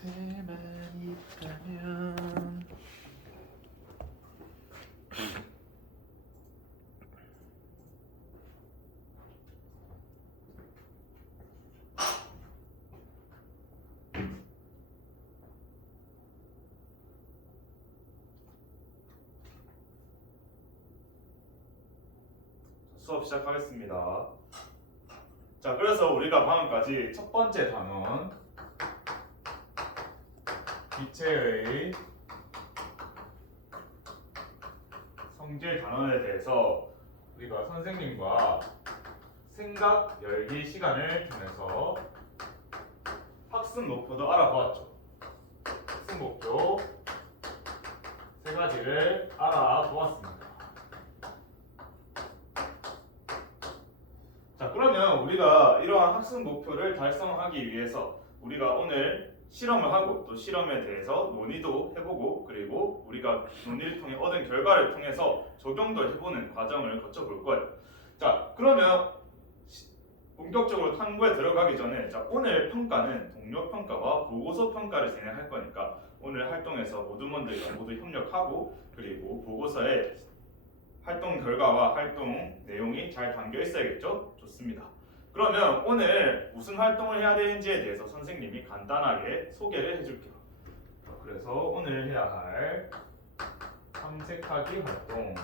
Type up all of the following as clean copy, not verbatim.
곁에만 있다면. 수업 시작하겠습니다. 자, 그래서 우리가 방금까지 첫 번째 단원 기체의 성질 단원에 대해서 우리가 선생님과 생각 열기 시간을 통해서 학습 목표도 알아보았죠. 학습 목표 세 가지를 알아보았습니다. 자, 그러면 우리가 이러한 학습 목표를 달성하기 위해서 우리가 오늘 실험을 하고 또 실험에 대해서 논의도 해보고 그리고 우리가 논의를 통해 얻은 결과를 통해서 적용도 해보는 과정을 거쳐볼 거예요. 자, 그러면 본격적으로 탐구에 들어가기 전에 자, 오늘 평가는 동료 평가와 보고서 평가를 진행할 거니까 오늘 활동에서 모든 분들과 모두 협력하고 그리고 보고서에 활동 결과와 활동 내용이 잘 담겨 있어야겠죠? 좋습니다. 그러면 오늘 무슨 활동을 해야 되는지에 대해서 선생님이 간단하게 소개를 해줄게요. 그래서 오늘 해야 할 탐색하기 활동.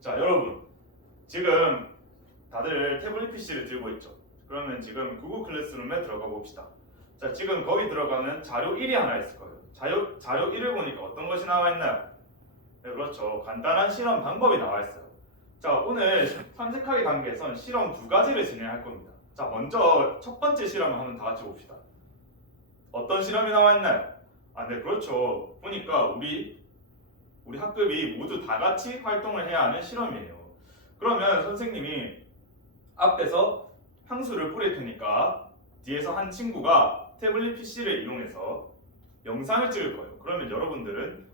자, 여러분 지금 다들 태블릿 PC를 들고 있죠? 그러면 지금 구글 클래스룸에 들어가 봅시다. 자, 지금 거기 들어가면 자료 1이 하나 있을 거예요. 자료 1을 보니까 어떤 것이 나와 있나요? 네, 그렇죠. 간단한 실험 방법이 나와 있어요. 자, 오늘 탐색하기 단계에선 실험 두 가지를 진행할 겁니다. 자, 먼저 첫 번째 실험을 한번 다 같이 봅시다. 어떤 실험이 나와 있나요? 네, 그렇죠. 보니까 우리 학급이 모두 다 같이 활동을 해야 하는 실험이에요. 그러면 선생님이 앞에서 향수를 뿌릴 테니까 뒤에서 한 친구가 태블릿 PC를 이용해서 영상을 찍을 거예요. 그러면 여러분들은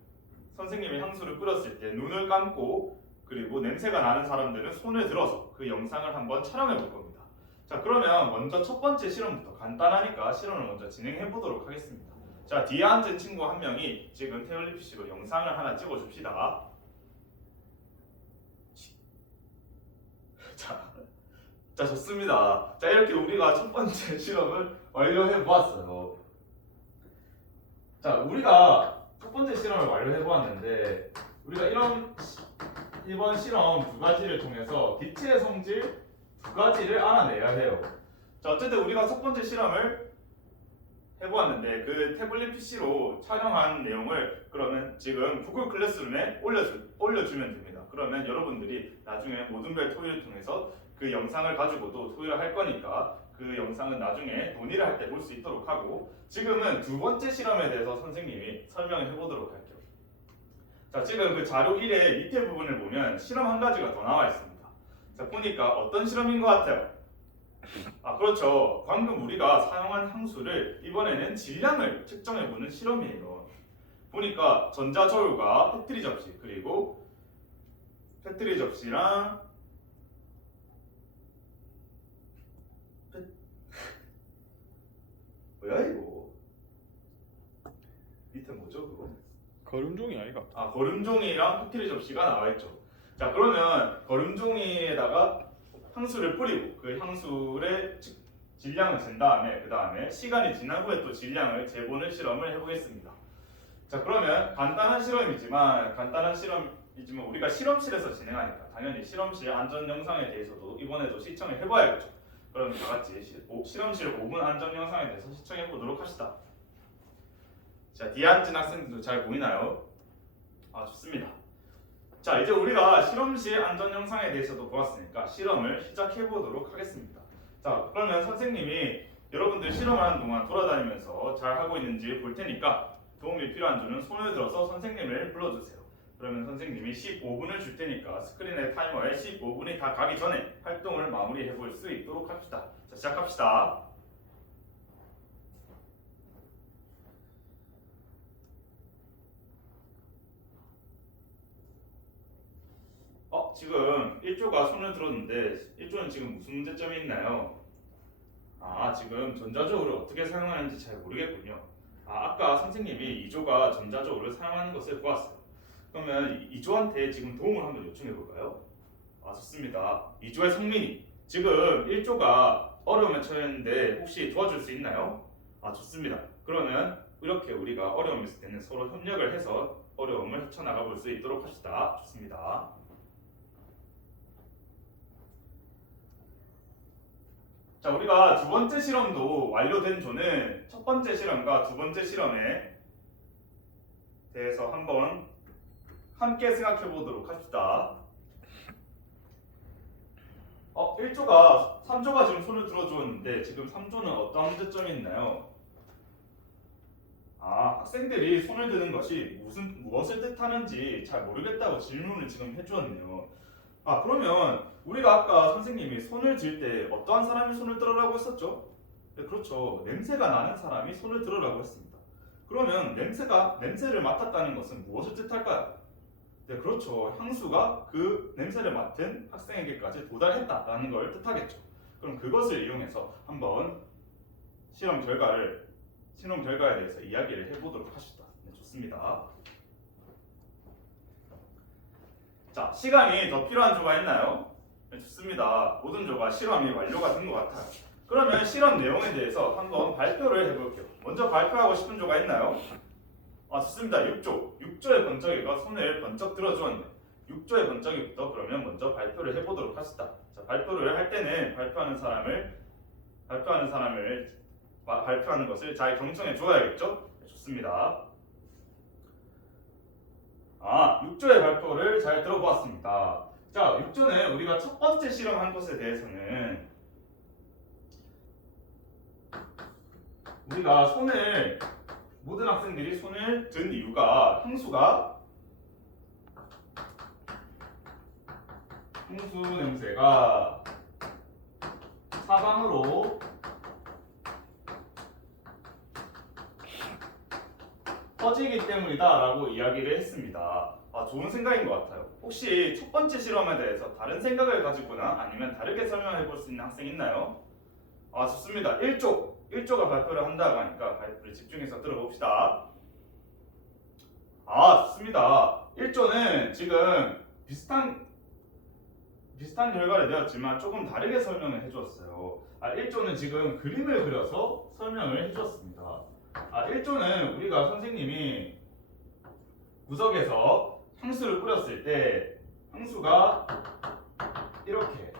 선생님이 향수를 뿌렸을 때 눈을 감고 그리고 냄새가 나는 사람들은 손을 들어서 그 영상을 한번 촬영해 볼 겁니다. 자, 그러면 먼저 첫 번째 실험부터 간단하니까 실험을 먼저 진행해 보도록 하겠습니다. 자, 뒤에 앉은 친구 한 명이 지금 태블릿 PC로 영상을 하나 찍어 줍시다. 자, 좋습니다. 자, 이렇게 우리가 첫 번째 실험을 완료해 보았어요. 자, 우리가 첫 번째 실험을 완료해 보았는데 우리가 이번 실험 두 가지를 통해서 기체의 성질 두 가지를 알아내야 해요. 자, 어쨌든 우리가 첫 번째 실험을 해보았는데 그 태블릿 PC로 촬영한 내용을 그러면 지금 구글 클래스룸에 올려주면 됩니다. 그러면 여러분들이 나중에 모든별 토요일 통해서 그 영상을 가지고도 토요일 할 거니까 그 영상은 나중에 논의를 할 때 볼 수 있도록 하고 지금은 두 번째 실험에 대해서 선생님이 설명을 해보도록 할게요. 자, 지금 그 자료 1의 밑에 부분을 보면 실험 한 가지가 더 나와 있습니다. 자, 보니까 어떤 실험인 것 같아요? 그렇죠. 방금 우리가 사용한 향수를 이번에는 질량을 측정해보는 실험이에요. 보니까 전자저울과 패트리 접시 그리고 패트리 접시랑 뭐야 이거? 밑에 뭐죠 그거? 걸음종이 아이가. 거름종이랑 패트리 접시가 나와있죠. 자, 그러면 거름종이에다가 향수를 뿌리고 그 향수의 질량을 잰 다음에 그 다음에 시간이 지난 후에 또 질량을 재보는 실험을 해보겠습니다. 자, 그러면 간단한 실험이지만 우리가 실험실에서 진행하니까 당연히 실험실 안전 영상에 대해서도 이번에도 시청을 해봐야겠죠. 그러면 다 같이 실험실 5분 안전 영상에 대해서 시청해 보도록 합시다. 자, 뒤에 앉은 학생들도 잘 보이나요? 좋습니다. 자, 이제 우리가 실험실 안전 영상에 대해서도 보았으니까 실험을 시작해 보도록 하겠습니다. 자, 그러면 선생님이 여러분들 실험하는 동안 돌아다니면서 잘 하고 있는지 볼 테니까 도움이 필요한 분은 손을 들어서 선생님을 불러주세요. 그러면 선생님이 15분을 줄 테니까 스크린의 타이머에 15분이 다 가기 전에 활동을 마무리해 볼 수 있도록 합시다. 자, 시작합시다. 지금 1조가 손을 들었는데 1조는 지금 무슨 문제점이 있나요? 지금 전자적으로를 어떻게 사용하는지 잘 모르겠군요. 아까 선생님이 2조가 전자적으로를 사용하는 것을 보았어요. 그러면 2조한테 지금 도움을 한번 요청해 볼까요? 좋습니다. 2조의 성민이 지금 1조가 어려움에 처했는데 혹시 도와줄 수 있나요? 좋습니다. 그러면 이렇게 우리가 어려움이 있을 때는 서로 협력을 해서 어려움을 헤쳐나가 볼 수 있도록 합시다. 좋습니다. 자, 우리가 두 번째 실험도 완료된 조는 첫 번째 실험과 두 번째 실험에 대해서 한번 함께 생각해 보도록 합시다. 1조가 3조가 지금 손을 들어주었는데 지금 3조는 어떠한 문제점이 있나요? 학생들이 손을 드는 것이 무엇을 뜻하는지 잘 모르겠다고 질문을 지금 해주었네요. 그러면 우리가 아까 선생님이 손을 들 때 어떠한 사람이 손을 들으라고 했었죠? 네, 그렇죠. 냄새가 나는 사람이 손을 들으라고 했습니다. 그러면 냄새를 맡았다는 것은 무엇을 뜻할까요? 네, 그렇죠. 향수가 그 냄새를 맡은 학생에게까지 도달했다라는 걸 뜻하겠죠. 그럼 그것을 이용해서 한번 실험 결과에 대해서 이야기를 해보도록 합시다. 네, 좋습니다. 자, 시간이 더 필요한 조가 있나요? 네, 좋습니다. 모든 조가 실험이 완료가 된 것 같아요. 그러면 실험 내용에 대해서 한번 발표를 해볼게요. 먼저 발표하고 싶은 조가 있나요? 좋습니다. 6조. 6조의 번쩍이가 손을 번쩍 들어주었네. 6조의 번쩍이부터 그러면 먼저 발표를 해보도록 합시다. 자, 발표를 할 때는 발표하는 것을 잘 경청해 주어야겠죠? 네, 좋습니다. 6조의 발표를 잘 들어보았습니다. 자, 6조는 우리가 첫 번째 실험한 것에 대해서는 우리가 모든 학생들이 손을 든 이유가 향수 냄새가 사방으로 퍼지기 때문이다라고 이야기를 했습니다. 좋은 생각인 것 같아요. 혹시 첫 번째 실험에 대해서 다른 생각을 가지거나 아니면 다르게 설명해 볼 수 있는 학생 있나요? 좋습니다. 1조가 발표를 한다고 하니까 발표를 집중해서 들어봅시다. 좋습니다. 1조는 지금 비슷한 결과를 내었지만 조금 다르게 설명을 해주었어요. 1조는 지금 그림을 그려서 설명을 해주었습니다. 1조는 우리가 선생님이 구석에서 향수를 뿌렸을 때 향수가 이렇게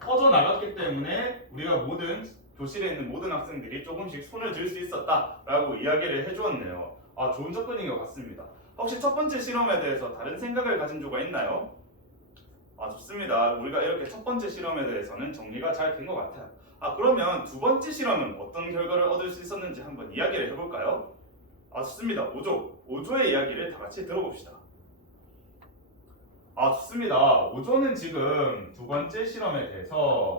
퍼져나갔기 때문에 우리가 교실에 있는 모든 학생들이 조금씩 손을 들 수 있었다라고 이야기를 해주었네요. 좋은 접근인 것 같습니다. 혹시 첫 번째 실험에 대해서 다른 생각을 가진 조가 있나요? 좋습니다. 우리가 이렇게 첫 번째 실험에 대해서는 정리가 잘 된 것 같아요. 그러면 두 번째 실험은 어떤 결과를 얻을 수 있었는지 한번 이야기를 해볼까요? 좋습니다. 5조의 이야기를 다 같이 들어봅시다. 좋습니다. 5조는 지금 두 번째 실험에 대해서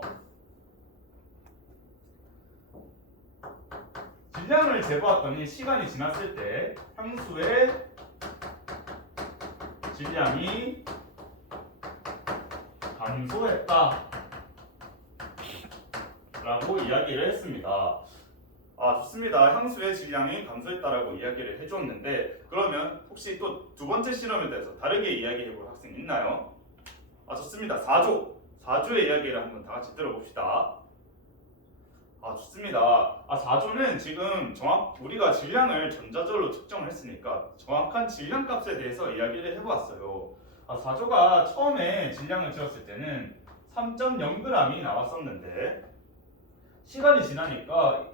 질량을 재보았더니 시간이 지났을 때 향수의 질량이 감소했다 라고 이야기를 했습니다. 좋습니다. 향수의 질량이 감소했다라고 이야기를 해줬는데 그러면 혹시 또 두 번째 실험에 대해서 다르게 이야기해볼 학생 있나요? 좋습니다. 4조의 이야기를 한번 다 같이 들어봅시다. 좋습니다. 4조는 지금 우리가 질량을 전자적으로 측정을 했으니까 정확한 질량 값에 대해서 이야기를 해보았어요. 4조가 처음에 질량을 재었을 때는 3.0g이 나왔었는데 시간이 지나니까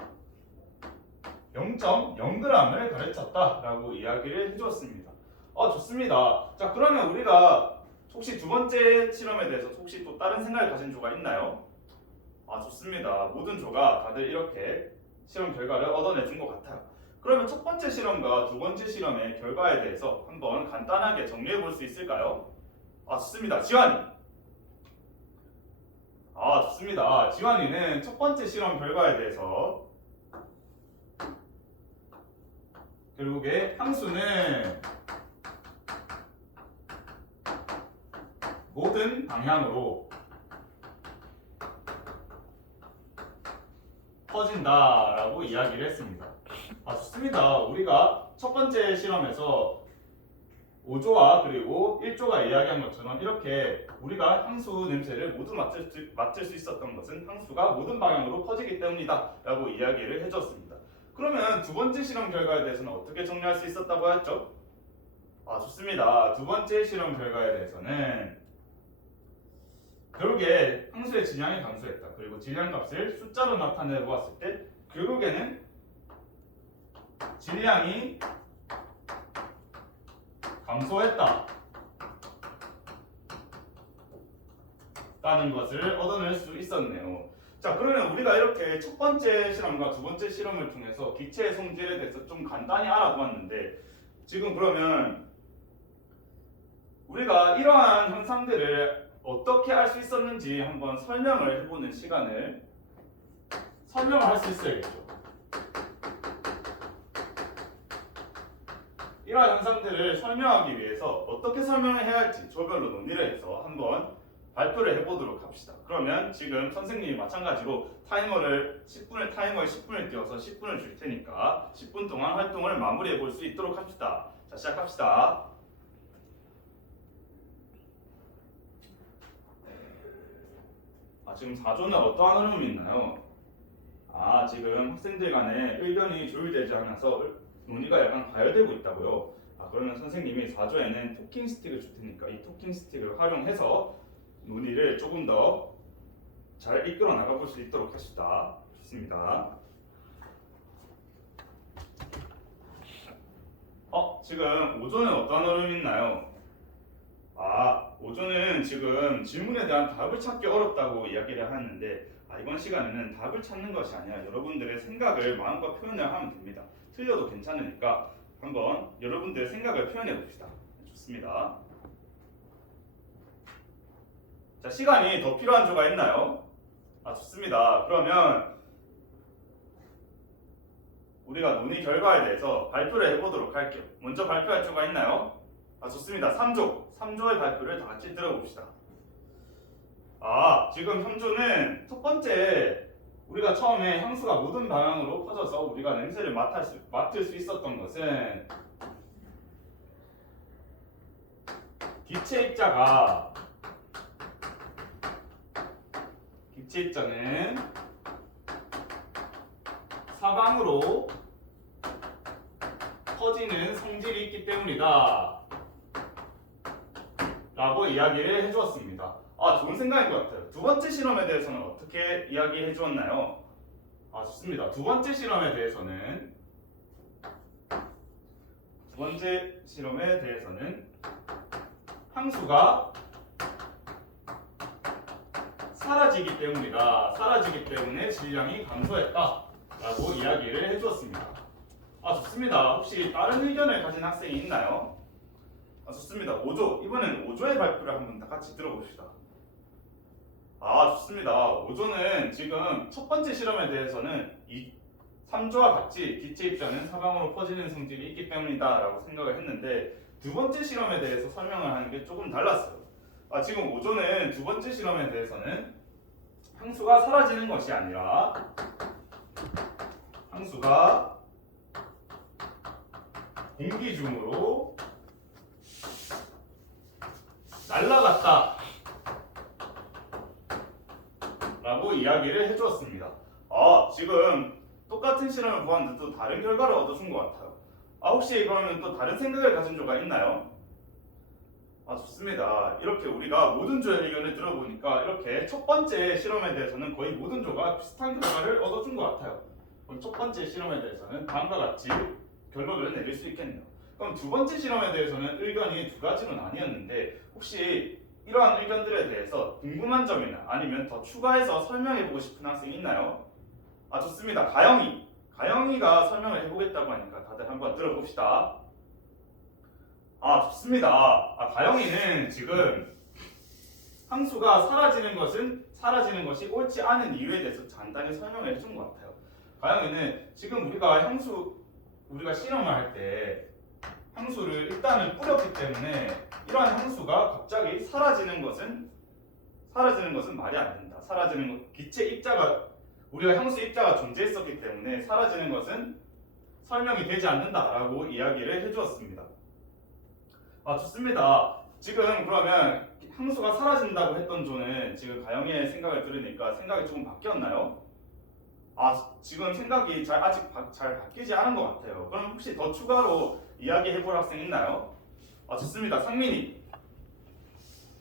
0.0g을 가르쳤다라고 이야기를 해주었습니다. 좋습니다. 자, 그러면 우리가 혹시 두 번째 실험에 대해서 혹시 또 다른 생각을 가진 조가 있나요? 좋습니다. 모든 조가 다들 이렇게 실험 결과를 얻어내준 것 같아요. 그러면 첫 번째 실험과 두 번째 실험의 결과에 대해서 한번 간단하게 정리해 볼 수 있을까요? 좋습니다. 지환이. 좋습니다. 지환이는 첫 번째 실험 결과에 대해서 결국에 향수는 모든 방향으로 퍼진다라고 이야기를 했습니다. 좋습니다. 우리가 첫 번째 실험에서 5조와 그리고 1조가 이야기한 것처럼 이렇게 우리가 향수 냄새를 모두 맡을 수 있었던 것은 향수가 모든 방향으로 퍼지기 때문이다 라고 이야기를 해줬습니다. 그러면 두 번째 실험 결과에 대해서는 어떻게 정리할 수 있었다고 했죠? 좋습니다. 두 번째 실험 결과에 대해서는 결국에 향수의 질량이 감소했다. 그리고 질량값을 숫자로 나타내 보았을 때 결국에는 질량이 감소했다 라는 것을 얻어낼 수 있었네요. 자, 그러면 우리가 이렇게 첫 번째 실험과 두 번째 실험을 통해서 기체의 성질에 대해서 좀 간단히 알아보았는데, 지금 그러면 우리가 이러한 현상들을 어떻게 알 수 있었는지 한번 설명을 해보는 시간을 설명을 할 수 있어야겠죠. 이러한 현상들을 설명하기 위해서 어떻게 설명을 해야 할지 조별로 논의를 해서 한번 발표를 해보도록 합시다. 그러면 지금 선생님이 마찬가지로 타이머에 10분을 띄워서 10분을 줄 테니까 10분 동안 활동을 마무리해 볼 수 있도록 합시다. 자, 시작합시다. 지금 4조는 어떠한 흐름이 있나요? 지금 학생들 간에 의견이 조율되지 않아서 논의가 약간 과열되고 있다고요. 그러면 선생님이 4조에는 토킹 스틱을 줄 테니까 이 토킹 스틱을 활용해서 논의를 조금 더 잘 이끌어 나가볼 수 있도록 합시다. 좋습니다. 지금 5조는 어떤 흐름이 있나요? 5조는 지금 질문에 대한 답을 찾기 어렵다고 이야기를 하는데, 이번 시간에는 답을 찾는 것이 아니라 여러분들의 생각을 마음껏 표현을 하면 됩니다. 틀려도 괜찮으니까 한번 여러분들의 생각을 표현해 봅시다. 좋습니다. 자, 시간이 더 필요한 조가 있나요? 좋습니다. 그러면 우리가 논의 결과에 대해서 발표를 해보도록 할게요. 먼저 발표할 조가 있나요? 좋습니다. 3조의 발표를 다 같이 들어봅시다. 지금 3조는 첫 번째, 우리가 처음에 향수가 모든 방향으로 퍼져서 우리가 냄새를 맡을 수 있었던 것은 기체 입자는 사방으로 퍼지는 성질이 있기 때문이다 라고 이야기를 해주었습니다. 좋은 생각인 것 같아요. 두 번째 실험에 대해서는 어떻게 이야기해 주었나요? 좋습니다. 두 번째 실험에 대해서는 향수가 사라지기 때문에 질량이 감소했다 라고 이야기를 해주었습니다. 좋습니다. 혹시 다른 의견을 가진 학생이 있나요? 좋습니다. 5조, 이번에는 5조의 발표를 한번 다 같이 들어봅시다. 좋습니다. 5조는 지금 첫 번째 실험에 대해서는 3조와 같이 기체 입자는 사방으로 퍼지는 성질이 있기 때문이다 라고 생각을 했는데, 두 번째 실험에 대해서 설명을 하는 게 조금 달랐어요. 지금 5조는 두 번째 실험에 대해서는 향수가 사라지는 것이 아니라 향수가 공기 중으로 날아갔다 라고 이야기를 해주었습니다. 지금 똑같은 실험을 보았는데 또 다른 결과를 얻어준 것 같아요. 혹시 그러면 또 다른 생각을 가진 조가 있나요? 좋습니다. 이렇게 우리가 모든 조의 의견을 들어보니까 이렇게 첫 번째 실험에 대해서는 거의 모든 조가 비슷한 결과를 얻어준 것 같아요. 그럼 첫 번째 실험에 대해서는 다음과 같이 결론을 내릴 수 있겠네요. 그럼 두 번째 실험에 대해서는 의견이 두 가지로 나뉘었는데, 혹시 이러한 의견들에 대해서 궁금한 점이나 아니면 더 추가해서 설명해보고 싶은 학생이 있나요? 좋습니다. 가영이가 설명을 해보겠다고 하니까 다들 한번 들어봅시다. 좋습니다. 가영이는 지금 향수가 사라지는 것이 옳지 않은 이유에 대해서 간단히 설명을 해준 것 같아요. 가영이는 지금 우리가 실험을 할 때 향수를 일단은 뿌렸기 때문에 이러한 향수가 갑자기 사라지는 것은 말이 안 된다. 기체 입자가 우리가 향수 입자가 존재했었기 때문에 사라지는 것은 설명이 되지 않는다라고 이야기를 해주었습니다. 좋습니다. 지금 그러면 향수가 사라진다고 했던 조는 지금 가영이의 생각을 들으니까 생각이 조금 바뀌었나요? 지금 생각이 잘 바뀌지 않은 것 같아요. 그럼 혹시 더 추가로 이야기해볼 학생 있나요? 좋습니다. 상민이.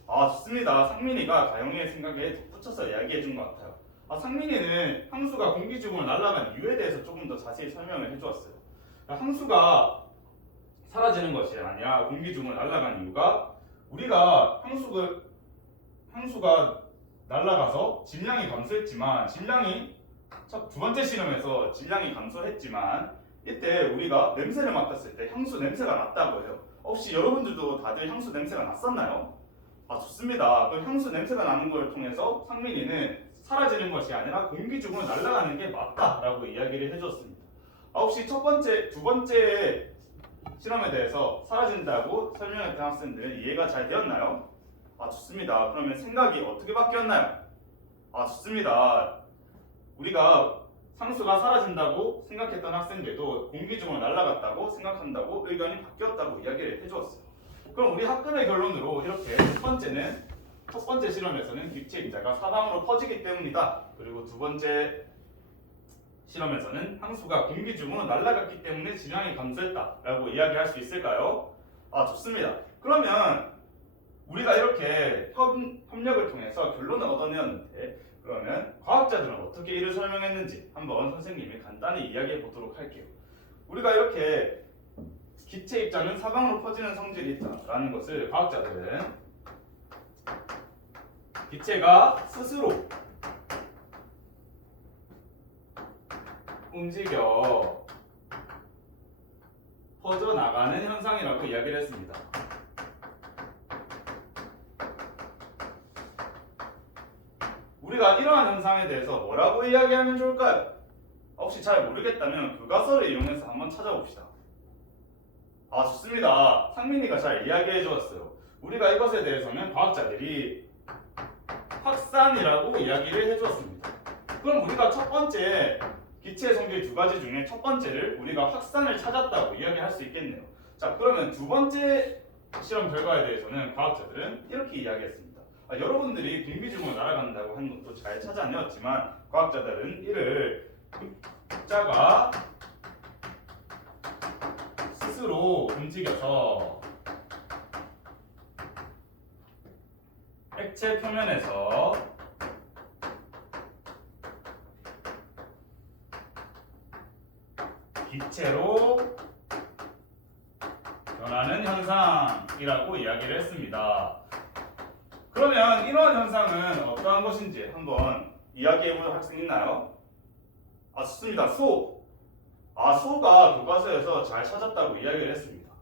좋습니다. 상민이가 가영이의 생각에 덧붙여서 이야기해준 것 같아요. 상민이는 향수가 공기중으로 날아간 이유에 대해서 조금 더 자세히 설명을 해주었어요. 향수가 사라지는 것이 아니라 공기중으로 날아간 이유가 우리가 향수가 날아가서 질량이 감소했지만 두 번째 실험에서 질량이 감소했지만 이때 우리가 냄새를 맡았을 때 향수 냄새가 났다고 해요. 혹시 여러분들도 다들 향수 냄새가 났었나요? 좋습니다. 그 향수 냄새가 나는 걸 통해서 상민이는 사라지는 것이 아니라 공기 중으로 날아가는 게 맞다라고 이야기를 해줬습니다. 혹시 두 번째 실험에 대해서 사라진다고 설명했던 학생들은 이해가 잘 되었나요? 좋습니다. 그러면 생각이 어떻게 바뀌었나요? 좋습니다. 우리가 향수가 사라진다고 생각했던 학생들도 공기 중으로 날아갔다고 생각한다고 의견이 바뀌었다고 이야기를 해주었어요. 그럼 우리 학급의 결론으로 이렇게 첫 번째 실험에서는 기체 입자가 사방으로 퍼지기 때문이다. 그리고 두 번째 실험에서는 향수가 공기 중으로 날아갔기 때문에 질량이 감소했다라고 이야기할 수 있을까요? 좋습니다. 그러면 우리가 이렇게 협력을 통해서 결론을 얻어내었는데 그러면 과학자들은 어떻게 이를 설명했는지 한번 선생님이 간단히 이야기해 보도록 할게요. 우리가 이렇게 기체 입자는 사방으로 퍼지는 성질이 있다라는 것을 과학자들은 기체가 스스로 움직여 퍼져나가는 현상이라고 이야기를 했습니다. 우리가 이러한 현상에 대해서 뭐라고 이야기하면 좋을까요? 혹시 잘 모르겠다면 교과서를 이용해서 한번 찾아봅시다. 좋습니다. 상민이가 잘 이야기해 주었어요. 우리가 이것에 대해서는 과학자들이 확산이라고 이야기를 해주었습니다. 그럼 우리가 첫 번째 기체의 성질 두 가지 중에 첫 번째를 우리가 확산을 찾았다고 이야기할 수 있겠네요. 자, 그러면 두 번째 실험 결과에 대해서는 과학자들은 이렇게 이야기했습니다. 여러분들이 공기 중으로 날아간다고 하는 것도 잘 찾아내었지만 과학자들은 이를 입자가 스스로 움직여서 액체 표면에서 기체로 변하는 현상이라고 이야기를 했습니다. 그러면 이러한 현상은 어떠한 것인지 한번 이야기해보는 학생 있나요? 좋습니다. 소가 교과서에서 잘 찾았다고 이야기를 했습니다.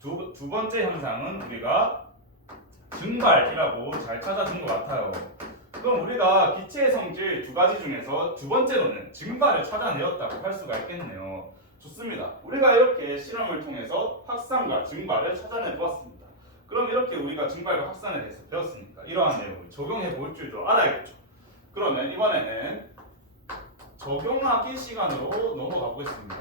두 번째 현상은 우리가 증발이라고 잘 찾아준 것 같아요. 그럼 우리가 기체의 성질 두 가지 중에서 두 번째로는 증발을 찾아내었다고 할 수가 있겠네요. 좋습니다. 우리가 이렇게 실험을 통해서 확산과 증발을 찾아내 보았습니다. 그럼 이렇게 우리가 증발과 확산에 대해서 배웠으니까 이러한 내용을 적용해 볼 줄도 알아야겠죠. 그러면 이번에는 적용하기 시간으로 넘어가 보겠습니다.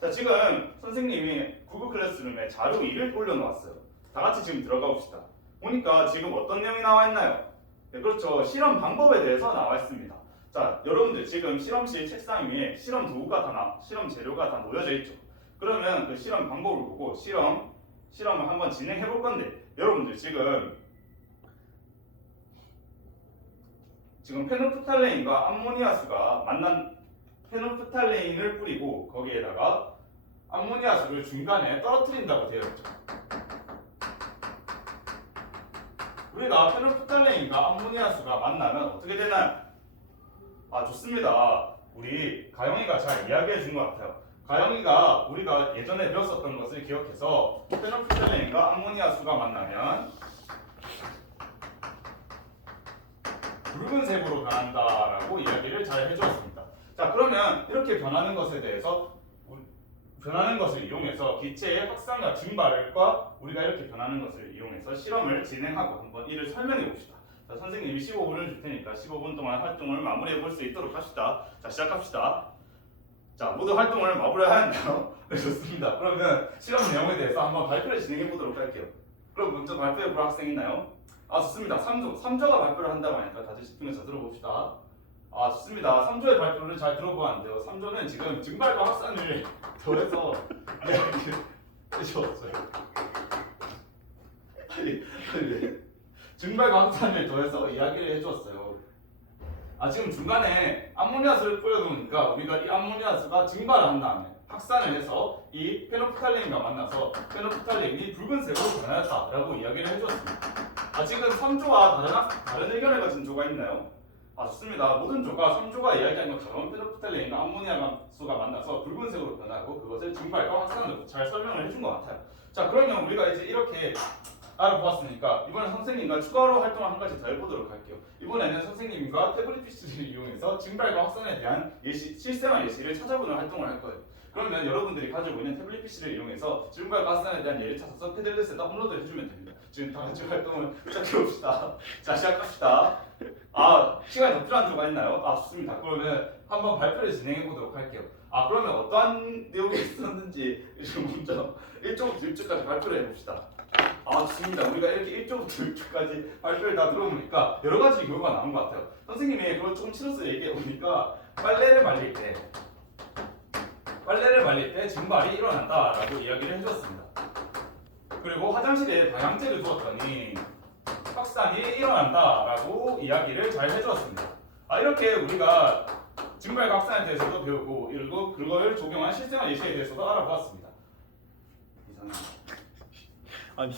자, 지금 선생님이 구글 클래스룸에 자료 2를 올려놓았어요. 다 같이 지금 들어가 봅시다. 보니까 지금 어떤 내용이 나와 있나요? 네, 그렇죠. 실험 방법에 대해서 나와 있습니다. 자, 여러분들 지금 실험실 책상 위에 실험 재료가 다 놓여져 있죠. 그러면 그 실험 방법을 보고 실험을 한번 진행해 볼 건데 여러분들 지금 페놀프탈레인과 암모니아수가 만난 페놀프탈레인을 뿌리고 거기에다가 암모니아수를 중간에 떨어뜨린다고 되어 있죠. 우리가 페놀프탈레인과 암모니아수가 만나면 어떻게 되나요? 좋습니다. 우리 가영이가 잘 이야기해 준 것 같아요. 가영이가 우리가 예전에 배웠었던 것을 기억해서 페놀프탈레인과 암모니아수가 만나면 붉은색으로 변한다라고 이야기를 잘 해주었습니다. 자, 그러면 이렇게 변하는 것에 대해서 변하는 것을 이용해서 기체의 확산과 증발과 우리가 이렇게 변하는 것을 이용해서 실험을 진행하고 한번 이를 설명해 봅시다. 자, 선생님이 15분을 줄 테니까 15분 동안 활동을 마무리해 볼 수 있도록 합시다. 자, 시작합시다. 자, 모두 활동을 마무리하였나요? 네, 좋습니다. 그러면 실험 내용에 대해서 한번 발표를 진행해 보도록 할게요. 그럼 먼저 발표해 볼 학생 있나요? 아, 좋습니다. 3조가 발표를 한다고 하니까 다들 집중해서 들어봅시다. 아, 좋습니다. 3조의 발표를 잘 들어보았는데요. 3조는 지금 증발과 확산을 더해서 이야기를 해주었어요. 빨리. 증발과 확산을 더해서 이야기를 해주었어요. 아, 지금 중간에 암모니아수를 뿌려놓으니까 우리가 이 암모니아수가 증발을 한 다음에 확산을 해서 이 페노프탈레인과 만나서 페노프탈레인이 붉은색으로 변하였다라고 이야기를 해주었습니다. 아, 지금 3조와 다른 의견을 가진 조가 있나요? 아, 좋습니다. 모든 조가 3조가 이야기한 것처럼 페노프탈레인과 암모니아수가 만나서 붉은색으로 변하고 그것을 증발과 확산으로 잘 설명을 해준 것 같아요. 자, 그러면 우리가 이제 이렇게 알아보았으니까 이번엔 선생님과 추가로 활동을 한 가지 더 해보도록 할게요. 이번에는 선생님과 태블릿 PC를 이용해서 증발과 확산에 대한 실생활 예시를 찾아보는 활동을 할 거예요. 그러면 여러분들이 가지고 있는 태블릿 PC를 이용해서 증발과 확산에 대한 예를 찾아서 패들렛에다 업로드 해주면 됩니다. 지금 다 같이 활동을 시작해봅시다. 자, 시작합시다. 아, 시간이 더 필요한 조가 있나요? 아, 좋습니다. 그러면 한번 발표를 진행해 보도록 할게요. 아, 그러면 어떠한 내용이 있었는지 지금 먼저 1조부터 6조까지 발표를 해봅시다. 아, 좋습니다. 우리가 이렇게 1조부터 6조까지 발표를 다 들어보니까 여러 가지 결과가 나온 것 같아요. 선생님이 그걸 조금 치러서 얘기해 보니까 빨래를 말릴 때 증발이 일어난다라고 이야기를 해주었습니다. 그리고 화장실에 방향제를 두었더니 확산이 일어난다라고 이야기를 잘 해주었습니다. 아, 이렇게 우리가 증발과 확산에 대해서도 배우고 그리고 그걸 적용한 실생활 예시에 대해서도 알아보았습니다. 이상입니다. 아니